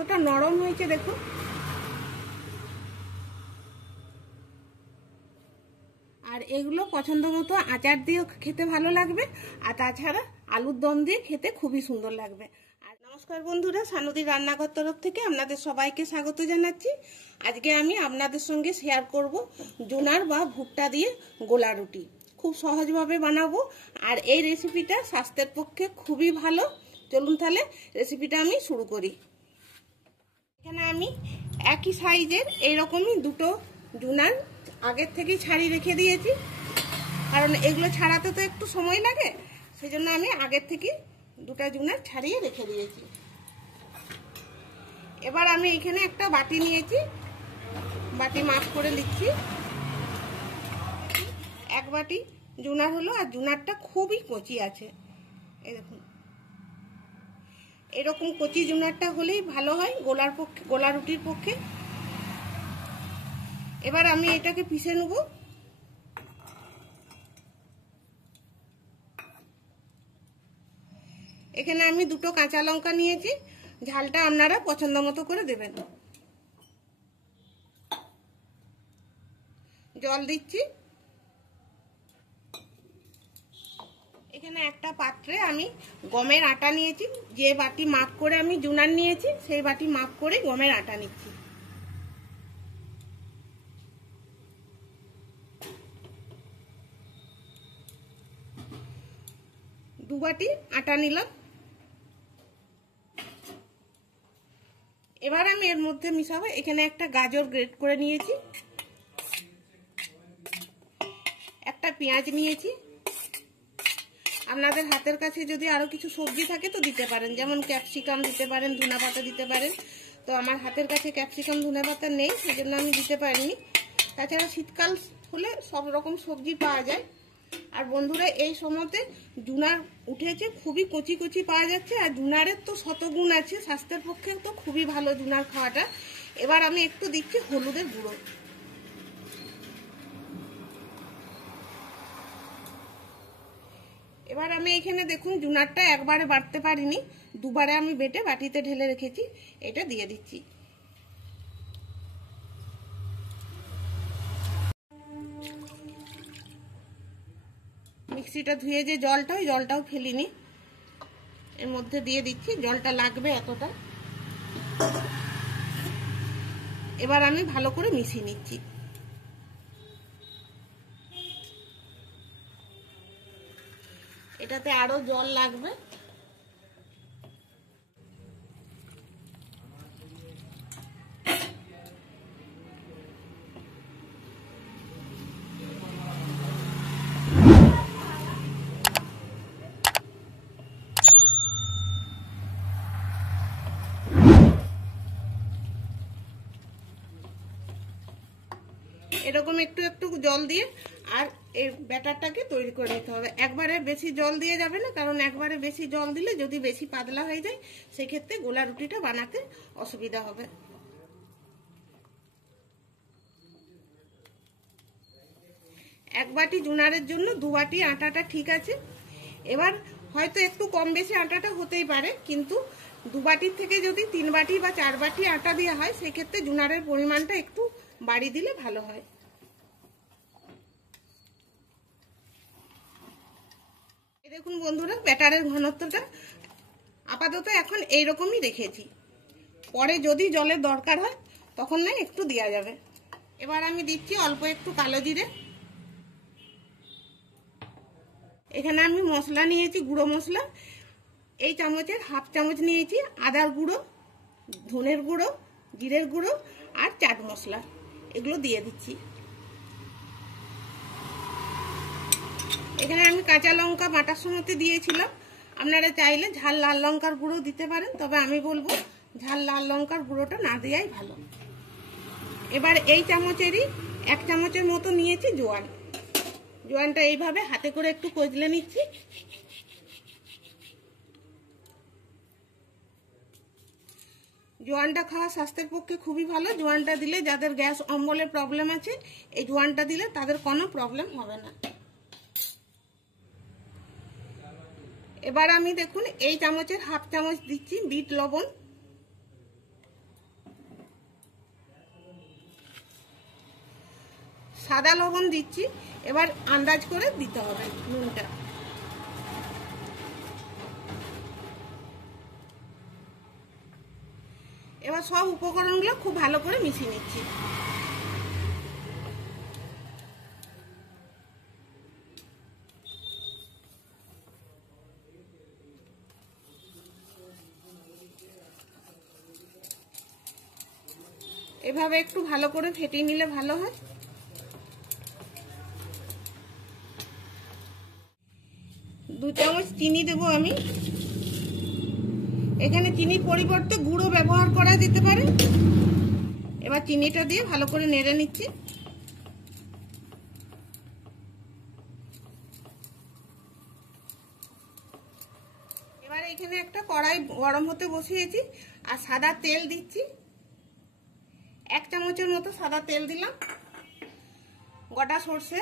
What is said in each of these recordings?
কতটা নরম হয়েছে দেখুন। আর এগুলো পছন্দ মতো আচার দিয়েও খেতে ভালো লাগবে, আর তাছাড়া আলুর দম দিয়ে খেতে খুবই সুন্দর লাগবে। আর নমস্কার বন্ধুরা, সানুদি রান্নাঘর তরফ থেকে আপনাদের সবাইকে স্বাগত জানাচ্ছি। আজকে আমি আপনাদের সঙ্গে শেয়ার করব জোনার বা ভুট্টা দিয়ে গোলা রুটি। খুব সহজভাবে বানাবো, আর এই রেসিপিটা স্বাস্থ্যের পক্ষে খুবই ভালো। চলুন তাহলে রেসিপিটা আমি শুরু করি। এখানে আমি একই সাইজের এইরকমই দুটো জোনার আগের থেকেই ছাড়িয়ে রেখে দিয়েছি, কারণ এগুলো ছাড়াতে তো একটু সময় লাগে, সেই জন্য আমি আগের থেকে দুটো জোনার ছাড়িয়ে রেখে দিয়েছি। এবার আমি এখানে একটা বাটি নিয়েছি, বাটি মাপ করে নিচ্ছি। এক বাটি জোনার হলো, আর জোনারটা খুবই কচি আছে। এই দেখুন, এরকম কচি জোনারটা হলেই ভালো হয় গোলার পক্ষে, গোলা রুটির পক্ষে। এবার আমি এটাকে পিষে নেব। এখানে আমি দুটো কাঁচা লঙ্কা নিয়েছি, ঝালটা আপনারা পছন্দ মতো করে দেবেন। জল দিচ্ছি। এখানে একটা পাত্রে আমি গমের আটা নিয়েছি, যে বাটি মাপ করে আমি জোনার নিয়েছি সেই বাটি মাপ করে গমের আটা নিচ্ছি। দু বাটি আটা নিলাম। এবার আমি এর মধ্যে মিশাবো, এখানে একটা গাজর গ্রেট করে নিয়েছি, একটা পেঁয়াজ নিয়েছি। আপনাদের হাতের কাছে যদি আরো কিছু সবজি থাকে তো দিতে পারেন, যেমন ক্যাপসিকাম দিতে পারেন, ধনেপাতা দিতে পারেন। তো আমার হাতের কাছে ক্যাপসিকাম ধনেপাতা নেই, সেজন্য আমি দিতে পারিনি। তাছাড়া শীতকাল হলে সব রকম সবজি পাওয়া যায়। আর বন্ধুরা, এই সময়তে জোনার উঠেছে, খুবই কচি কচি পাওয়া যাচ্ছে, আর জোনারের তো শতগুণ আছে, স্বাস্থ্যের পক্ষে তো খুবই ভালো জোনার খাওয়াটা। এবার আমি একটু দিচ্ছি হলুদের গুঁড়ো। এবার আমি এখানে দেখুন জোনারটা একবারে বাটতে পারিনি, দুবারে আমি বেটে বাটিতে ঢেলে রেখেছি, এটা দিয়ে দিচ্ছি। মিক্সিটা ধুয়ে যে জলটা, ওই জলটাও ফেলিনি, এর মধ্যে দিয়ে দিচ্ছি। জলটা লাগবে এতটা। এবার আমি ভালো করে মিশিয়ে নিচ্ছি। এটাতে আরো জল লাগবে। এরকম একটু একটু জল দিয়ে আর এই ব্যাটারটাকে তৈরি করে নিতে হবে। একবারে বেশি জল দিয়ে যাবে না, কারণ একবারে বেশি জল দিলে যদি বেশি পাতলা হয়ে যায় সেক্ষেত্রে গোলা রুটিটা বানাতে অসুবিধা হবে। এক বাটি জোনারের জন্য দু বাটি আটাটা ঠিক আছে। এবার হয়তো একটু কম বেশি আটাটা হতেই পারে, কিন্তু দু বাটির থেকে যদি 3 বাটি বা 4 বাটি আটা দেওয়া হয় সেক্ষেত্রে জোনারের পরিমাণটা একটু বাড়িয়ে দিলে ভালো হয়। দেখুন বন্ধুরা, ব্যাটারের ঘনত্বটা আপাতত এখন এইরকমই রেখেছি, পরে যদি জলের দরকার হয় তখন না একটু দেওয়া যাবে। এবার আমি দিচ্ছি অল্প একটু কালো জিরে। এখানে আমি মশলা নিয়েছি, গুঁড়ো মশলা এই চামচের হাফ চামচ নিয়েছি। আদার গুঁড়ো, ধনের গুঁড়ো, জিরের গুঁড়ো আর চাট মশলা, এগুলো দিয়ে দিচ্ছি। এখানে আমি কাঁচা লঙ্কা বাটার সময়তে দিয়েছিলাম, আপনারা চাইলে ঝাল লাল লঙ্কার গুঁড়ো দিতে পারেন, তবে আমি বলবো ঝাল লাল লঙ্কার গুঁড়োটা না দেওয়াই ভালো। এবার এই চামচেরই 1 চামচের মতো নিয়েছি জোয়ান। জোয়ানটা এইভাবে হাতে করে একটু কচলে নিচ্ছি। জোয়ানটা খাওয়া স্বাস্থ্যের পক্ষে খুবই ভালো। জোয়ানটা দিলে যাদের গ্যাস অম্বলের প্রবলেম আছে, এই জোয়ানটা দিলে তাদের কোনো প্রবলেম হবে না। এবার আমি দেখুন এই চামচের হাফ চামচ দিচ্ছি বিট লবণ। সাদা লবণ দিচ্ছি, এবার আন্দাজ করে দিতে হবে নুনটা। এবার সব উপকরণগুলো খুব ভালো করে মিশিয়ে নিচ্ছি। এভাবে একটু ভালো করে ফেটিয়ে নিলে ভালো হয়। 2 চামচ চিনি দেবো আমি। এখানে চিনির পরিবর্তে গুঁড়ো ব্যবহার করা যেতে পারে। এবার চিনিটা দিয়ে ভালো করে নেড়ে নিচ্ছি। এবার এখানে একটা কড়াই গরম হতে বসিয়েছি আর সাদা তেল দিচ্ছি। 1 চামচের মতো সাদা তেল দিলাম। গোটা সরষে,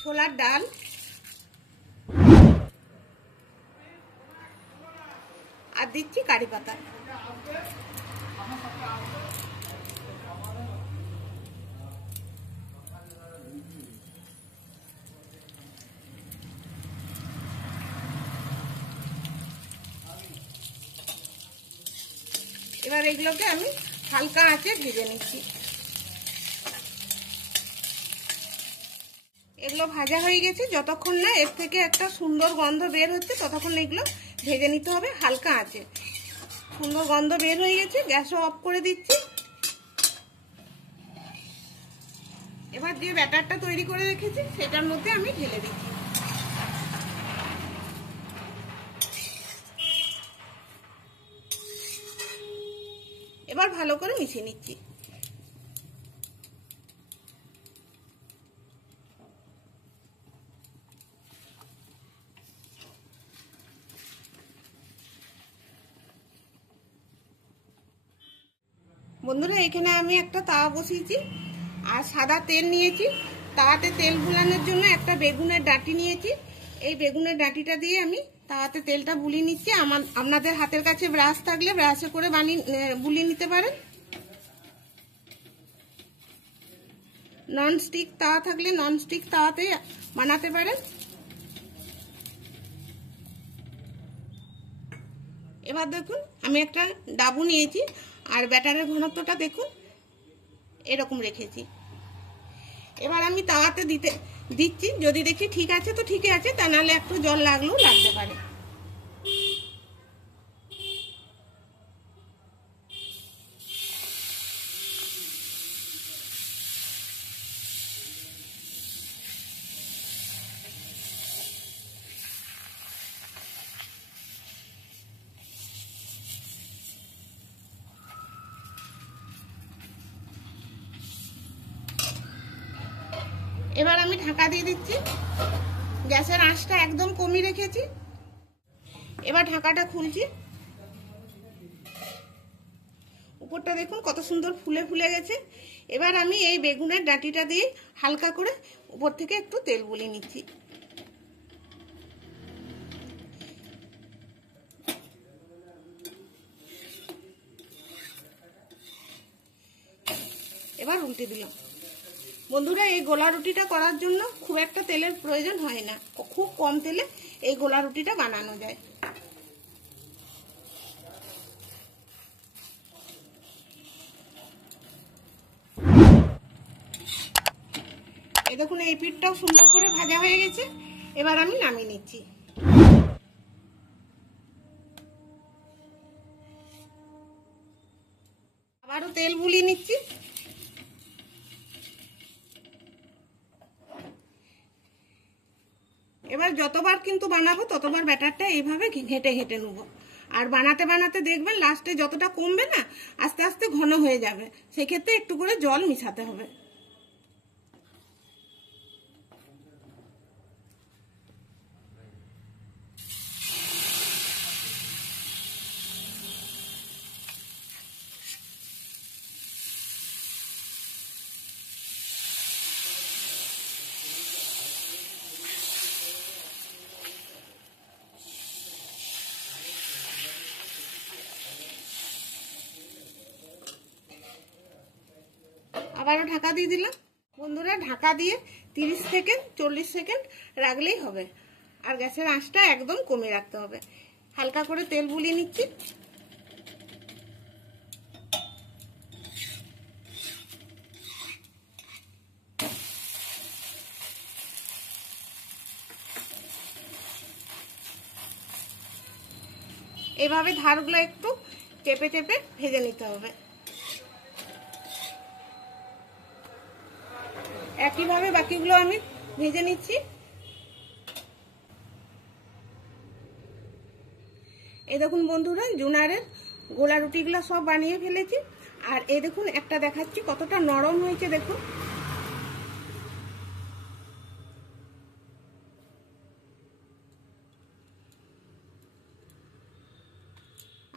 ছোলার ডাল, আর দিচ্ছি কারি পাতা। এবার এগুলোকে আমি হালকা আঁচে ভেজে নিচ্ছি। এগুলো ভাজা হয়ে গেছে। যতক্ষণ না এর থেকে একটা সুন্দর গন্ধ বের হচ্ছে ততক্ষণ এগুলো ভেজে নিতে হবে হালকা আঁচে। সুন্দর গন্ধ বের হয়ে গেছে, গ্যাসও অফ করে দিচ্ছি। এবার যে ব্যাটারটা তৈরি করে রেখেছি সেটার মধ্যে আমি ঢেলে দিচ্ছি। এবার ভালো করে মিশিয়ে নিচ্ছি। বন্ধুরা, এখানে আমি একটা তাওয়া বসিয়েছি আর সাদা তেল নিয়েছি। তাওয়াতে তেল বুলানোর জন্য একটা বেগুনের ডাঁটি নিয়েছি। এই বেগুনের ডাঁটিটা দিয়ে আমি তাওয়াতে তেলটা বুলিয়ে নিচ্ছি। আপনাদের হাতের কাছে ব্রাশ থাকলে ব্রাশে করে বুলিয়ে নিতে পারেন। ননস্টিক তাওয়া থাকলে ননস্টিক তাওয়াতে বানাতে পারেন। এবার দেখুন আমি একটা ডাবু নিয়েছি আর ব্যাটারের ঘনত্বটা দেখুন এরকম রেখেছি। এবার আমি তাওয়াতে দিচ্ছি। যদি দেখি ঠিক আছে তো ঠিক আছে, তা নাহলে একটু জল লাগলেও লাগতে পারে। এবার আমি ঢাকা দিয়ে দিচ্ছি। গ্যাসের আঁচটা একদম কমিয়ে রেখেছি। এবার ঢাকাটা খুলছি। উপরটা দেখুন কত সুন্দর ফুলে ফুলে গেছে। এবার আমি এই বেগুনের ডাঁটিটা দিয়ে হালকা করে উপর থেকে একটু তেল বুলিয়ে নিচ্ছি। এবার উল্টে দিলাম। বন্ধুরা, এই গোলা রুটিটা করার জন্য খুব একটা তেলের প্রয়োজন হয় না। খুব কম তেলে এই গোলা রুটিটা বানানো যায়। এই দেখুন এই পিঠটাও সুন্দর করে ভাজা হয়ে গেছে। এবার আমি নামিয়ে নিচ্ছি। আবারও তেল বুলিয়ে নিচ্ছি। এবার যতবার কিন্তু বানাবো ততবার ব্যাটারটা এইভাবে ঘেটে ঘেটে নেব। আর বানাতে বানাতে দেখবেন লাস্টে যতটা কমবে না আস্তে আস্তে ঘন হয়ে যাবে। সেক্ষেত্রে একটু করে জল মিশাতে হবে। আবারও ঢাকা দিয়ে দিলাম। বন্ধুরা, ঢাকা দিয়ে 30 থেকে 40 সেকেন্ড রাখলেই হবে। আর গ্যাসের আঁচটা একদম কমে রাখতে হবে। হালকা করে তেল বুলিয়ে নিচ্ছি। এভাবে ধারগুলো একটু চেপে চেপে ভেজে নিতে হবে। একইভাবে বাকিগুলো আমি ভেজে নিচ্ছি। এই দেখুন বন্ধুরা, জুনারের গোলা রুটিগুলো সব বানিয়ে ফেলেছি। আর এই দেখুন একটা দেখাচ্ছি কতটা নরম হয়েছে, দেখুন।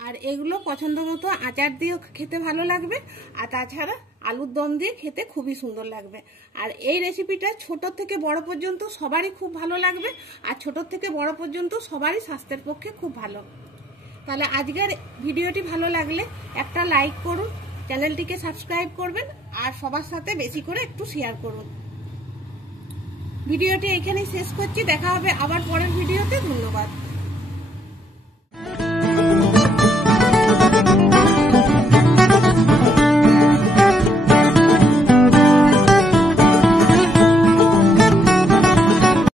আর এগুলো পছন্দ মতো আচার দিয়েও খেতে ভালো লাগবে, আর তাছাড়া আলুর দম দিয়ে খেতে খুবই সুন্দর লাগবে। আর এই রেসিপিটা ছোট থেকে বড় পর্যন্ত সবারই খুব ভালো লাগবে, আর ছোট থেকে বড় পর্যন্ত সবারই স্বাস্থ্যের পক্ষে খুব ভালো। তাহলে আজকের ভিডিওটি ভালো লাগলে একটা লাইক করুন, চ্যানেলটিকে সাবস্ক্রাইব করবেন, আর সবার সাথে বেশি করে একটু শেয়ার করুন। ভিডিওটি এখানেই শেষ করছি। দেখা হবে আবার পরের ভিডিওতে। ধন্যবাদ।